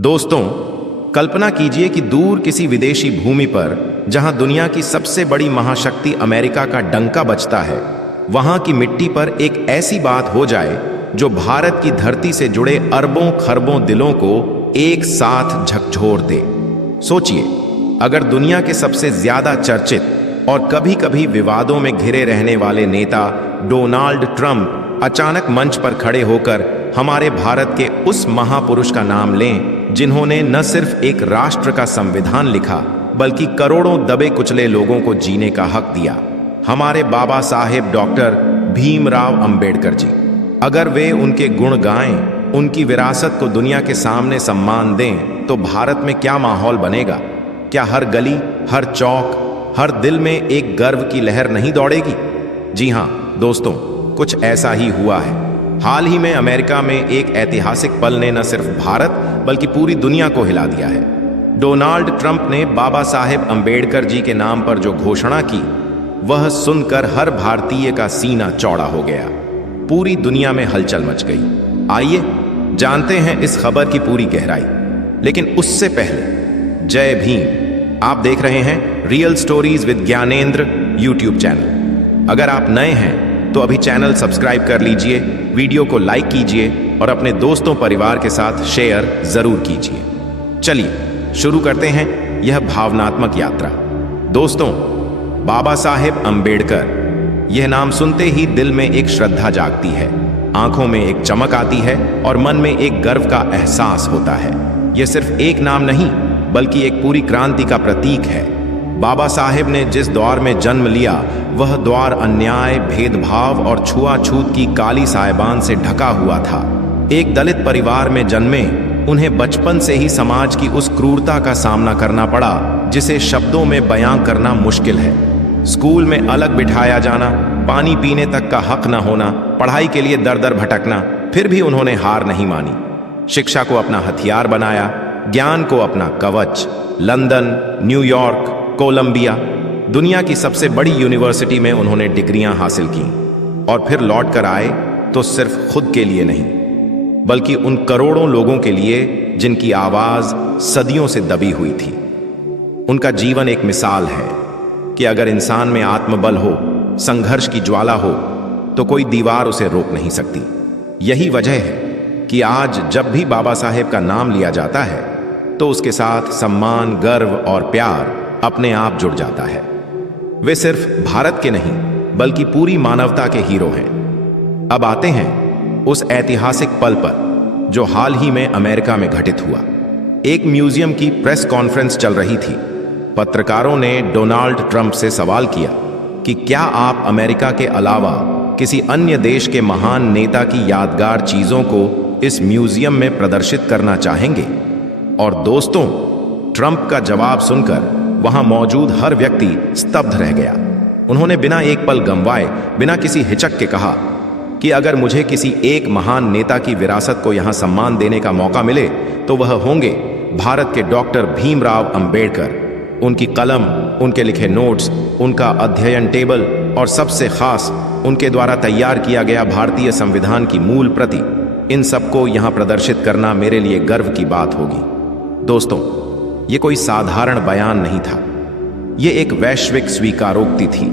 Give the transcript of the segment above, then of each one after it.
दोस्तों, कल्पना कीजिए कि दूर किसी विदेशी भूमि पर, जहां दुनिया की सबसे बड़ी महाशक्ति अमेरिका का डंका बजता है, वहां की मिट्टी पर एक ऐसी बात हो जाए जो भारत की धरती से जुड़े अरबों खरबों दिलों को एक साथ झकझोर दे। सोचिए, अगर दुनिया के सबसे ज्यादा चर्चित और कभी कभी विवादों में घिरे रहने वाले नेता डोनाल्ड ट्रंप अचानक मंच पर खड़े होकर हमारे भारत के उस महापुरुष का नाम लें जिन्होंने न सिर्फ एक राष्ट्र का संविधान लिखा बल्कि करोड़ों दबे कुचले लोगों को जीने का हक दिया, हमारे बाबा साहेब डॉक्टर भीमराव अंबेडकर जी। अगर वे उनके गुण गाएं, उनकी विरासत को दुनिया के सामने सम्मान दें, तो भारत में क्या माहौल बनेगा? क्या हर गली, हर चौक, हर दिल में एक गर्व की लहर नहीं दौड़ेगी? जी हां दोस्तों, कुछ ऐसा ही हुआ है। हाल ही में अमेरिका में एक ऐतिहासिक पल ने न सिर्फ भारत बल्कि पूरी दुनिया को हिला दिया है। डोनाल्ड ट्रंप ने बाबा साहेब अंबेडकर जी के नाम पर जो घोषणा की, वह सुनकर हर भारतीय का सीना चौड़ा हो गया। पूरी दुनिया में हलचल मच गई। आइए जानते हैं इस खबर की पूरी गहराई। लेकिन उससे पहले जय भीम। आप देख रहे हैं real stories with Gyanendra YouTube channel. अगर आप नए हैं तो अभी चैनल सब्सक्राइब कर लीजिए, वीडियो को लाइक कीजिए और अपने दोस्तों परिवार के साथ शेयर जरूर कीजिए। चलिए शुरू करते हैं यह भावनात्मक यात्रा। दोस्तों, बाबा साहेब अंबेडकर, यह नाम सुनते ही दिल में एक श्रद्धा जागती है, आंखों में एक चमक आती है और मन में एक गर्व का एहसास होता है। यह सिर्फ एक नाम नहीं बल्कि एक पूरी क्रांति का प्रतीक है। बाबा साहेब ने जिस दौर में जन्म लिया, वह दौर अन्याय, भेदभाव और छुआछूत की काली साइबान से ढका हुआ था। एक दलित परिवार में जन्मे उन्हें बचपन से ही समाज की उस क्रूरता का सामना करना पड़ा जिसे शब्दों में बयां करना मुश्किल है। स्कूल में अलग बिठाया जाना, पानी पीने तक का हक न होना, पढ़ाई के लिए दर दर भटकना, फिर भी उन्होंने हार नहीं मानी। शिक्षा को अपना हथियार बनाया, ज्ञान को अपना कवच। लंदन, न्यूयॉर्क, कोलंबिया, दुनिया की सबसे बड़ी यूनिवर्सिटी में उन्होंने डिग्रियां हासिल की और फिर लौट कर आए तो सिर्फ खुद के लिए नहीं बल्कि उन करोड़ों लोगों के लिए जिनकी आवाज सदियों से दबी हुई थी। उनका जीवन एक मिसाल है कि अगर इंसान में आत्मबल हो, संघर्ष की ज्वाला हो, तो कोई दीवार उसे रोक नहीं सकती। यही वजह है कि आज जब भी बाबा साहेब का नाम लिया जाता है तो उसके साथ सम्मान, गर्व और प्यार अपने आप जुड़ जाता है। वे सिर्फ भारत के नहीं बल्कि पूरी मानवता के हीरो हैं। अब आते हैं उस ऐतिहासिक पल पर जो हाल ही में अमेरिका में घटित हुआ। एक म्यूजियम की प्रेस कॉन्फ्रेंस चल रही थी। पत्रकारों ने डोनाल्ड ट्रंप से सवाल किया कि क्या आप अमेरिका के अलावा किसी अन्य देश के महान नेता की यादगार चीजों को इस म्यूजियम में प्रदर्शित करना चाहेंगे? और दोस्तों, ट्रंप का जवाब सुनकर वहां मौजूद हर व्यक्ति स्तब्ध रह गया। उन्होंने बिना एक पल गंवाए, बिना किसी हिचक के कहा कि अगर मुझे किसी एक महान नेता की विरासत को यहां सम्मान देने का मौका मिले तो वह होंगे भारत के डॉक्टर भीमराव अंबेडकर। उनकी कलम, उनके लिखे नोट्स, उनका अध्ययन टेबल और सबसे खास उनके द्वारा तैयार किया गया भारतीय संविधान की मूल प्रति, इन सबको यहां प्रदर्शित करना मेरे लिए गर्व की बात होगी। दोस्तों, ये कोई साधारण बयान नहीं था, ये एक वैश्विक स्वीकारोक्ति थी।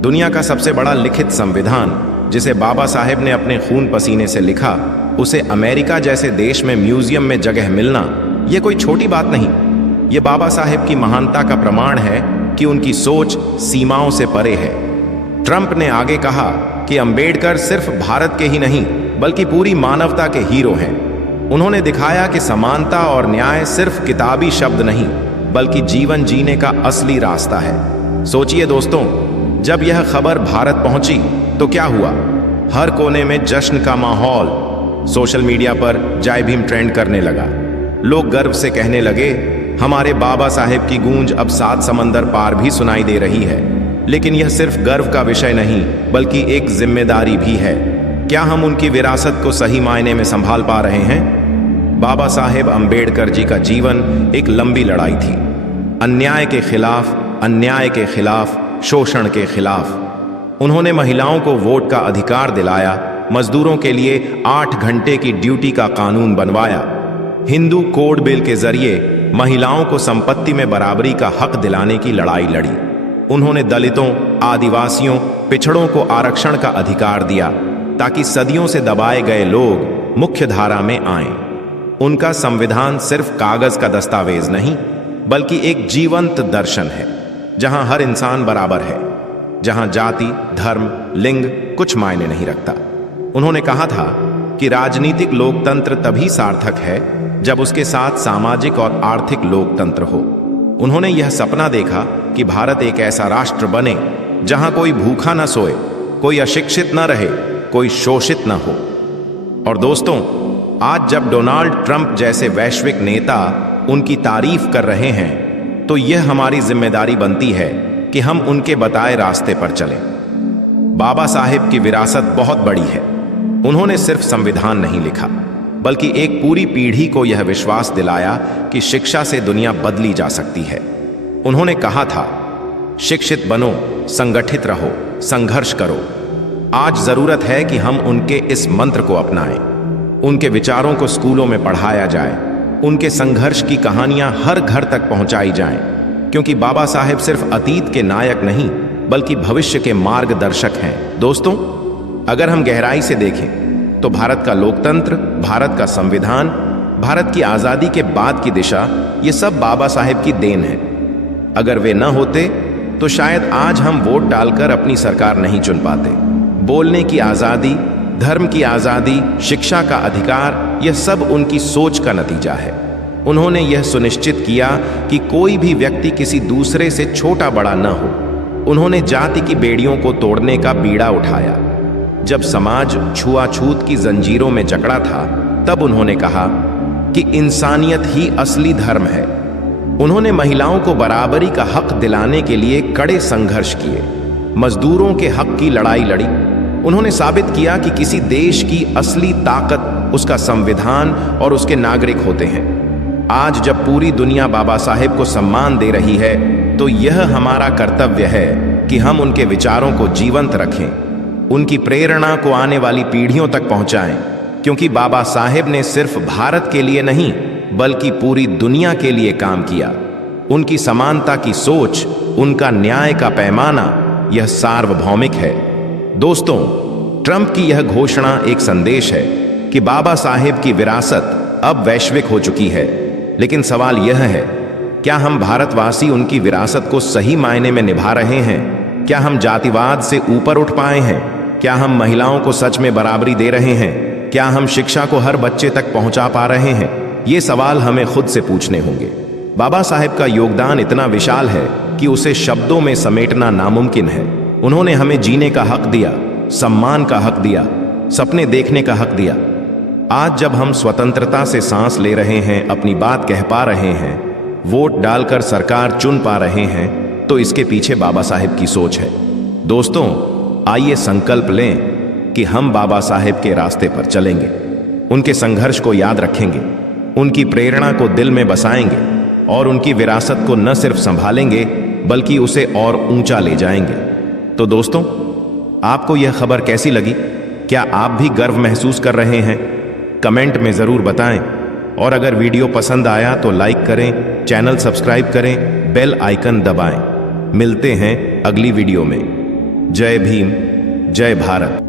दुनिया का सबसे बड़ा लिखित संविधान जिसे बाबा साहेब ने अपने खून पसीने से लिखा, उसे अमेरिका जैसे देश में म्यूजियम में जगह मिलना, ये कोई छोटी बात नहीं। ये बाबा साहेब की महानता का प्रमाण है कि उनकी सोच सीमाओं से परे है। ट्रंप ने आगे कहा कि अंबेडकर सिर्फ भारत के ही नहीं बल्कि पूरी मानवता के हीरो हैं। उन्होंने दिखाया कि समानता और न्याय सिर्फ किताबी शब्द नहीं बल्कि जीवन जीने का असली रास्ता है। सोचिए दोस्तों, जब यह खबर भारत पहुंची तो क्या हुआ? हर कोने में जश्न का माहौल। सोशल मीडिया पर जय भीम ट्रेंड करने लगा। लोग गर्व से कहने लगे, हमारे बाबा साहेब की गूंज अब 7 समंदर पार भी सुनाई दे रही है। लेकिन यह सिर्फ गर्व का विषय नहीं बल्कि एक जिम्मेदारी भी है। क्या हम उनकी विरासत को सही मायने में संभाल पा रहे हैं? बाबा साहेब अंबेडकर जी का जीवन एक लंबी लड़ाई थी। अन्याय के खिलाफ, अन्याय के खिलाफ, शोषण के खिलाफ। उन्होंने महिलाओं को वोट का अधिकार दिलाया, मजदूरों के लिए 8 घंटे की ड्यूटी का कानून बनवाया, हिंदू कोड बिल के जरिए महिलाओं को संपत्ति में बराबरी का हक दिलाने की लड़ाई लड़ी। उन्होंने दलितों, आदिवासियों, पिछड़ों को आरक्षण का अधिकार दिया ताकि सदियों से दबाए गए लोग मुख्य धारा में आएं। उनका संविधान सिर्फ कागज का दस्तावेज नहीं, बल्कि एक जीवंत दर्शन है, जहां हर इंसान बराबर है, जहां जाति, धर्म, लिंग कुछ मायने नहीं रखता। उन्होंने कहा था कि राजनीतिक लोकतंत्र तभी सार्थक है जब उसके साथ सामाजिक और आर्थिक लोकतंत्र हो। उन्होंने यह सपना देखा कि भारत एक ऐसा राष्ट्र बने जहां कोई भूखा न सोए, कोई अशिक्षित न रहे, कोई शोषित न हो। और दोस्तों, आज जब डोनाल्ड ट्रंप जैसे वैश्विक नेता उनकी तारीफ कर रहे हैं, तो यह हमारी जिम्मेदारी बनती है कि हम उनके बताए रास्ते पर चलें। बाबा साहेब की विरासत बहुत बड़ी है। उन्होंने सिर्फ संविधान नहीं लिखा, बल्कि एक पूरी पीढ़ी को यह विश्वास दिलाया कि शिक्षा से दुनिया बदली जा सकती है। उन्होंने कहा था, शिक्षित बनो, संगठित रहो, संघर्ष करो। आज जरूरत है कि हम उनके इस मंत्र को अपनाएं। उनके विचारों को स्कूलों में पढ़ाया जाए, उनके संघर्ष की कहानियां हर घर तक पहुंचाई जाएं, क्योंकि बाबा साहेब सिर्फ अतीत के नायक नहीं, बल्कि भविष्य के मार्गदर्शक हैं। दोस्तों, अगर हम गहराई से देखें तो भारत का लोकतंत्र, भारत का संविधान, भारत की आजादी के बाद की दिशा, ये सब बाबा साहेब की देन है। अगर वे न होते तो शायद आज हम वोट डालकर अपनी सरकार नहीं चुन पाते। बोलने की आजादी, धर्म की आजादी, शिक्षा का अधिकार, यह सब उनकी सोच का नतीजा है। उन्होंने यह सुनिश्चित किया कि कोई भी व्यक्ति किसी दूसरे से छोटा बड़ा न हो। उन्होंने जाति की बेड़ियों को तोड़ने का बीड़ा उठाया। जब समाज छुआछूत की जंजीरों में जकड़ा था, तब उन्होंने कहा कि इंसानियत ही असली धर्म है। उन्होंने महिलाओं को बराबरी का हक दिलाने के लिए कड़े संघर्ष किए, मजदूरों के हक की लड़ाई लड़ी। उन्होंने साबित किया कि किसी देश की असली ताकत उसका संविधान और उसके नागरिक होते हैं। आज जब पूरी दुनिया बाबा साहेब को सम्मान दे रही है, तो यह हमारा कर्तव्य है कि हम उनके विचारों को जीवंत रखें, उनकी प्रेरणा को आने वाली पीढ़ियों तक पहुंचाएं, क्योंकि बाबा साहेब ने सिर्फ भारत के लिए नहीं, बल्कि पूरी दुनिया के लिए काम किया। उनकी समानता की सोच, उनका न्याय का पैमाना, यह सार्वभौमिक है। दोस्तों, ट्रंप की यह घोषणा एक संदेश है कि बाबा साहेब की विरासत अब वैश्विक हो चुकी है। लेकिन सवाल यह है, क्या हम भारतवासी उनकी विरासत को सही मायने में निभा रहे हैं? क्या हम जातिवाद से ऊपर उठ पाए हैं? क्या हम महिलाओं को सच में बराबरी दे रहे हैं? क्या हम शिक्षा को हर बच्चे तक पहुंचा पा रहे हैं? ये सवाल हमें खुद से पूछने होंगे। बाबा साहेब का योगदान इतना विशाल है कि उसे शब्दों में समेटना नामुमकिन है। उन्होंने हमें जीने का हक दिया, सम्मान का हक दिया, सपने देखने का हक दिया। आज जब हम स्वतंत्रता से सांस ले रहे हैं, अपनी बात कह पा रहे हैं, वोट डालकर सरकार चुन पा रहे हैं, तो इसके पीछे बाबा साहेब की सोच है। दोस्तों, आइए संकल्प लें कि हम बाबा साहेब के रास्ते पर चलेंगे, उनके संघर्ष को याद रखेंगे, उनकी प्रेरणा को दिल में बसाएंगे और उनकी विरासत को न सिर्फ संभालेंगे, बल्कि उसे और ऊंचा ले जाएंगे। तो दोस्तों, आपको यह खबर कैसी लगी? क्या आप भी गर्व महसूस कर रहे हैं? कमेंट में जरूर बताएं। और अगर वीडियो पसंद आया तो लाइक करें, चैनल सब्सक्राइब करें, बेल आइकन दबाएं। मिलते हैं अगली वीडियो में। जय भीम, जय भारत।